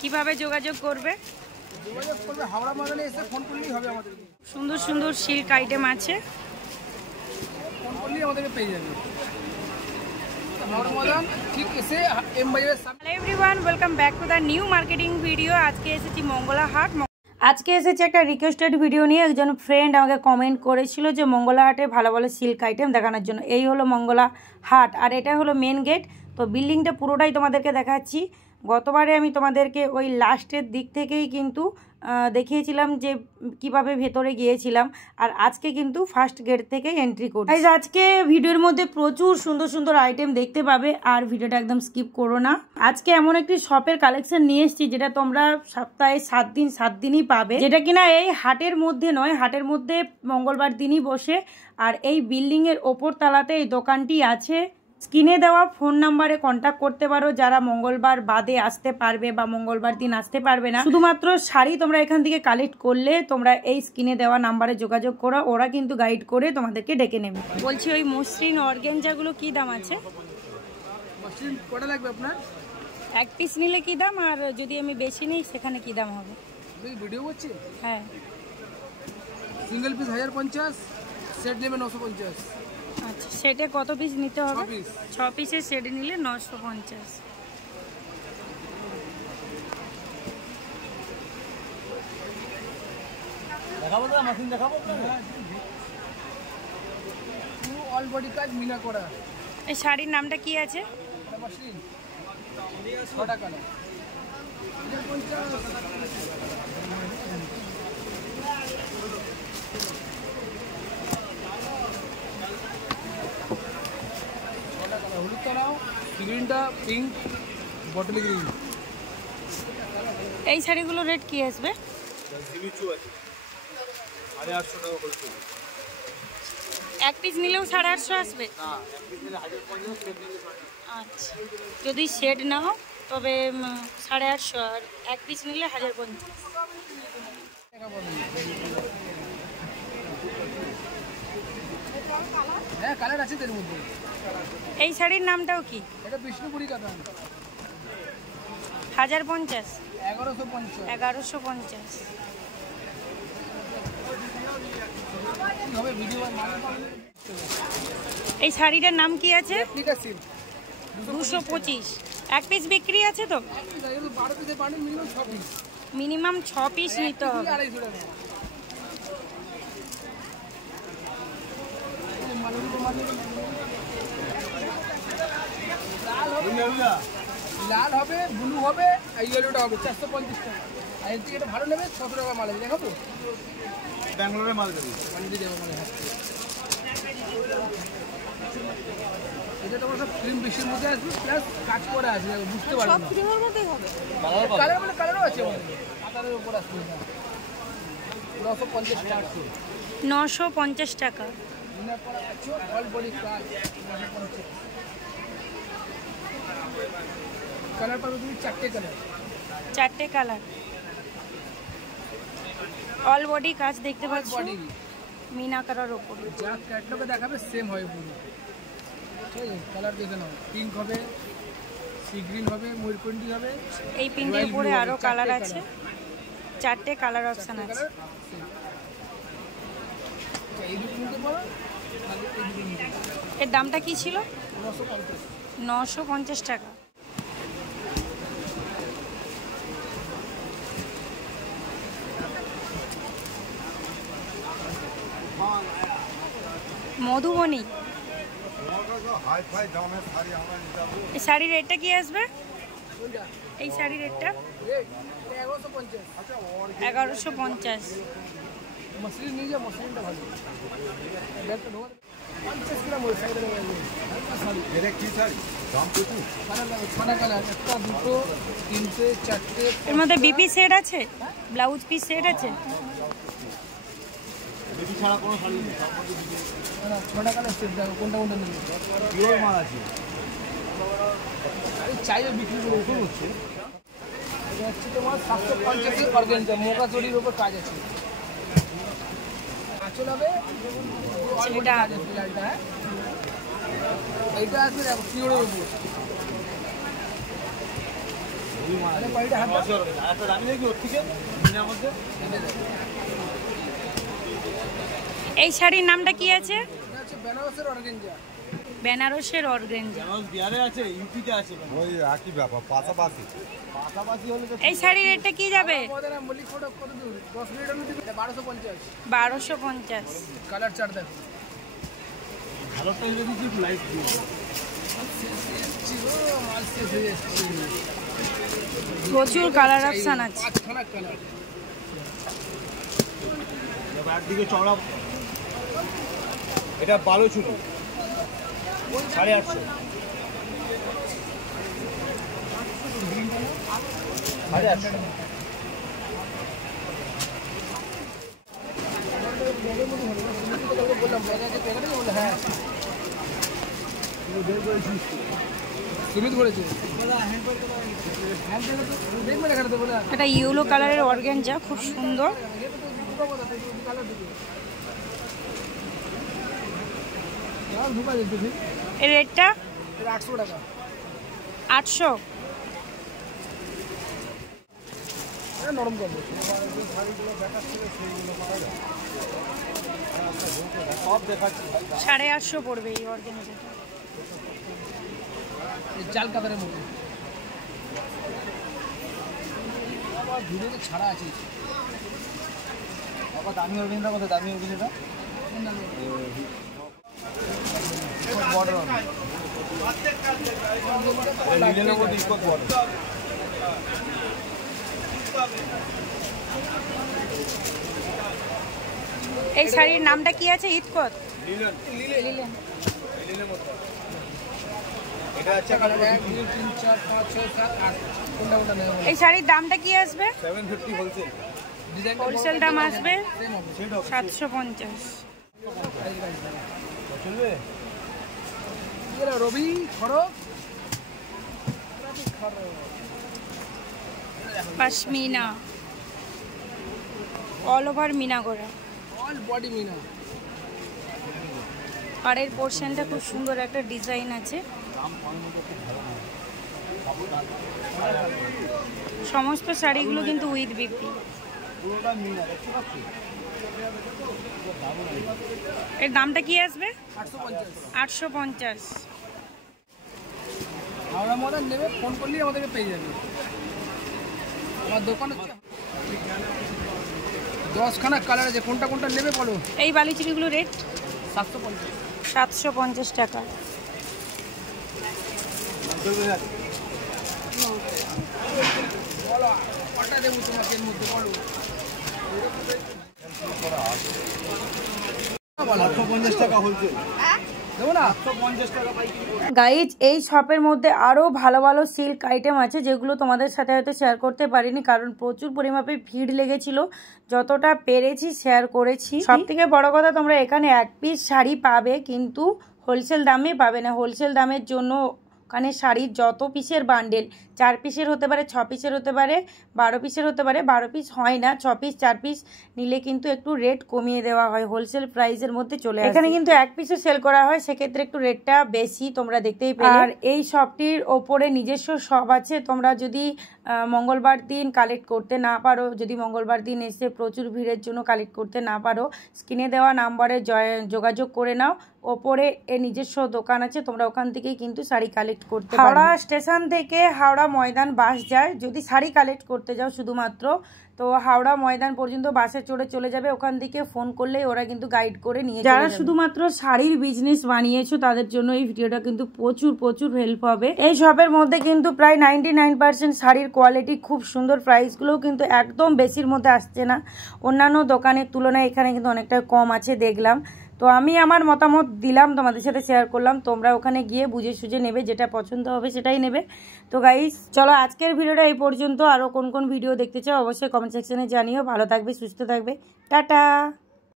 কিভাবে যোগাযোগ করবে? হাওড়া ময়দানে এসে ফোন করলেই হবে আমাদের। সুন্দর সুন্দর সিল্ক আইটেম আছে, ফোন করলেই আমাদেরকে পেয়ে যাবে। হাওড়া ময়দান ঠিক এসে এম বাজারের সামনে। Hello everyone, welcome back to the new marketing video. আজকে এসেছি মঙ্গলা হাট। আজকে এসেছি একটা রিকোয়েস্টেড ভিডিও নিয়ে। একজন ফ্রেন্ড আমাকে কমেন্ট করেছিল যে মঙ্গলা হাটে ভালো ভালো সিল্ক আইটেম দেখানোর জন্য। এই হলো মঙ্গলা হাট, আর এটা হলো মেন গেট। তো বিল্ডিংটা পুরোটাই তোমাদেরকে দেখাচ্ছি। গতবারে আমি তোমাদেরকে ওই লাস্টের দিক থেকেই কিন্তু দেখিয়েছিলাম যে কিভাবে ভেতরে গিয়েছিলাম, আর আজকে কিন্তু ফার্স্ট গেট থেকে এন্ট্রি করছি। আজকে ভিডিওর মধ্যে প্রচুর সুন্দর সুন্দর আইটেম দেখতে পাবে, আর ভিডিওটা একদম স্কিপ করো না। আজকে এমন একটি শপের কালেকশন নিয়ে এসেছি যেটা তোমরা সপ্তাহে 7 দিনই পাবে, যেটা কিনা এই হাটের মধ্যে নয়, হাটের মধ্যে মঙ্গলবার দিনই বসে। আর এই বিল্ডিং এর ওপর তলাতে এই দোকানটি আছে। স্ক্রিনে দেওয়া ফোন নাম্বারে কন্ট্যাক্ট করতে পারো যারা মঙ্গলবার বাদে আসতে পারবে বা মঙ্গলবার দিন আসতে পারবে না। শুধুমাত্র শাড়ি তোমরা এখান থেকে কালেক্ট করলে তোমরা এই স্ক্রিনে দেওয়া নাম্বারে যোগাযোগ করো, ওরা কিন্তু গাইড করে তোমাদেরকে ডেকে নেবে। বলছি ওই মসৃণ অর্গানজাগুলো কি দাম আছে? মসৃণ কটা লাগবে আপনার? এক পিস নিলে কি দাম, আর যদি আমি বেশি নিই সেখানে কি দাম হবে? ভিডিও করছি। হ্যাঁ, সিঙ্গেল পিস 1050, সেট নেবে 950। আচ্ছা, সেটে কত পিস নিতে হবে? 6 পিসের সেট নিলে 950। দেখাবো তো মেশিন দেখাবো। অল বডি কাজ মিনা করা। এই শাড়ির নামটা কি আছে? মেশিন 6 টাকা না। হলুদ কালার, গ্রিনটা পিঙ্ক, বটল গ্রিন। এই শাড়িগুলো রেট কি আসবে? এক পিস নিলেও 850 আসবে। আচ্ছা, যদি সেট নাও তবে 850, আর এক পিস নিলে 1050। হ্যাঁ, কালার আছে এর মধ্যে। এই শাড়ির নামটাও কি? এটা বিষ্ণুপুরি কাতান। 1050, 1150। এই শাড়িটার নাম কি আছে? 225। এক পিস বিক্রি আছে তো? মিনিমাম 6 পিস নিতে হবে। লাল হবে, ব্লু হবে, ইয়েলোটা হবে 450 টাকা। আর এর থেকে এটা ভালো নেবে 600 টাকা মাল আছে। দেখাবো ব্যাঙ্গালোরে মাল দেবো, দেবো মানে। এটা তোমার সব ফিল্ম বেশির মধ্যে আসবে, প্লাস কাজ করা আছে, বুঝতে পারবে না। সব ফিল্মের মধ্যেই হবে। কালার মানে কালারও আছে আমাদের, কালারের উপর আসবে না। 950 টাকা। 950 টাকা। বিনা করা আছে, অল বডি কাজ 950। কালার পাবে তুমি 4টে কালার। 4টে কালার, অল বডি কাজ দেখতে পাচ্ছ, মিনা করার উপর। যা ক্যাটলগে দেখাবে সেম হয় পুরো। ঠিক আছে, কালার দেখে নাও। পিঙ্ক হবে, সি গ্রিন হবে, ময়ূরকণ্ঠী হবে। এই পিঙ্কের উপরে আরো কালার আছে, 4টে কালার অপশন আছে। এই দুটো নিতে পারো। এর দামটা কি ছিল? 950। 950 টাকা। মধুবনী। এই শাড়ির রেটটা কি আসবে? এই শাড়ির রেটটা 1150। মসলিন নিয়ে যা, মসলিনটা ভালো। এর মধ্যে বিপি সেট আছে, ব্লাউজ পিস সেট আছে। ছাড়া কোনো শাড়ি নেই। 6 টাকা সেট দেখো কোনটা কোনটা নেবে। পিওর মাল আছে। চাইলে বিক্রি করে ওঠে হচ্ছে। এটা হচ্ছে তোমার 750 এর অর্গানজা, মোগা জরির উপর কাজ আছে। আঁচল হবে, এটা আছে লালটা। হ্যাঁ, এইটা আছে দেখো পিওরের উপর। এই শাড়ির নামটা কি আছে? বেনারসের অর্গানজা। বেনারসের অর্গানজা। বিহারে আছে, ইউপিতে আছে। ওই একই ব্যাপার, পাশাপাশি হলে। এই শাড়ির রেটটা কি যাবে? আমাদের মল্লিক ফটো কত দূর? 10 মিনিট হলে 1250। 1250। কালার চার্ট দেখো। ভালোটা যদি কি লাইট দিও। মাল শেষ হয়ে যাচ্ছে। প্রচুর কালার অপশন আছে। 5খানা কালার। এবার একদিকে চড়া। এটা 12 চুড়ি। 850। 850। এটা ইয়েলো কালারের অর্গানজা, খুব সুন্দর। এর রেটটা 800 টাকা। 800। নরম করবো। 850 পড়বে এই অর্গানজাটা। জাল কাতারের মতো ভিডিওতে ছাড়া আছে। দামি অর্গানজা কত? দামি অর্গানজাটা এই শাড়ির নামটা কি আছে? ইতকত। এই শাড়ির দামটা কি আসবে? 750 হোলসেল। হোলসেল দাম আসবে 750। চলবে। রবি খড়গ পশমিনা, অল ওভার মিনা করা, অল বডি মিনা। পাড়ের পোর্শনটা খুব সুন্দর একটা ডিজাইন আছে। সমস্ত শাড়িগুলো কিন্তু উইথ বিপি। এর দামটা কি আসবে? 850। আমরা মডেল নেবে, ফোন করলেই আমাদেরকে পেয়ে যাবে। আমার দোকান হচ্ছে 10খানা কালার আছে, কোনটা কোনটা নেবে বলো। এই বালিচুড়িগুলো রেট 750। 750 টাকা। বলো কটা দেবো তোমাকে এর মধ্যে বলো। 850 টাকা হোলসেল দেবো না? 850 টাকা পাইকারি। গাইজ, এই শপের মধ্যে আরও ভালো ভালো সিল্ক আইটেম আছে যেগুলো তোমাদের সাথে হয়তো শেয়ার করতে পারিনি, কারণ প্রচুর পরিমাপে ভিড় লেগেছিল। যতটা পেরেছি শেয়ার করেছি। সব থেকে বড় কথা, তোমরা এখানে এক পিস শাড়ি পাবে, কিন্তু হোলসেল দামে পাবে না। হোলসেল দামের জন্য ওখানে শাড়ির যত পিসের বান্ডেল, 4 পিসের হতে পারে, 6 পিসের হতে পারে, 12 পিসের হতে পারে। 12 পিস হয় না, 6 পিস 4 পিস নিলে কিন্তু একটু রেট কমিয়ে দেওয়া হয়, হোলসেল প্রাইসের মধ্যে চলে আসে। এখানে কিন্তু এক পিসও সেল করা হয়, সেক্ষেত্রে একটু রেটটা বেশি, তোমরা দেখতেই পেলে। আর এই শপটির ওপরে নিজস্ব শপ আছে। তোমরা যদি মঙ্গলবার দিন কালেক্ট করতে না পারো, যদি মঙ্গলবার দিন এসে প্রচুর ভিড়ের জন্য কালেক্ট করতে না পারো, স্ক্রিনে দেওয়া নাম্বারে যোগাযোগ করে নাও। ওপরে এর নিজস্ব দোকান আছে, তোমরা ওখান থেকেই কিন্তু শাড়ি কালেক্ট করতে পারো। হাওড়া স্টেশন থেকে হাওড়া ময়দান বাস যায়। যদি শাড়ি কালেক্ট করতে যাও শুধুমাত্র, তো হাওড়া ময়দান পর্যন্ত বাসে চড়ে চলে যাবে। ওখান থেকে ফোন করলেই ওরা কিন্তু গাইড করে নিয়ে যাবে। যারা শুধুমাত্র শাড়ির বিজনেস বানিয়েছো তাদের জন্য এই ভিডিওটা কিন্তু প্রচুর হেল্প হবে। এই শপের মধ্যে কিন্তু প্রায় 99% শাড়ির কোয়ালিটি খুব সুন্দর। প্রাইসগুলোও কিন্তু একদম বেশির মধ্যে আসছে না, অন্যান্য দোকানের তুলনায় এখানে কিন্তু অনেকটা কম আছে দেখলাম। তো আমি আমার মতামত দিলাম, তোমাদের সাথে শেয়ার করলাম। তোমরা ওখানে গিয়ে বুঝে সুঝে নেবে, যেটা পছন্দ হবে সেটাই নেবে। তো গাইস, চলো আজকের ভিডিওটা এই পর্যন্ত। আরও কোন কোন ভিডিও দেখতে চাও অবশ্যই কমেন্ট সেকশনে জানিও। ভালো থাকবে, সুস্থ থাকবে, টাটা।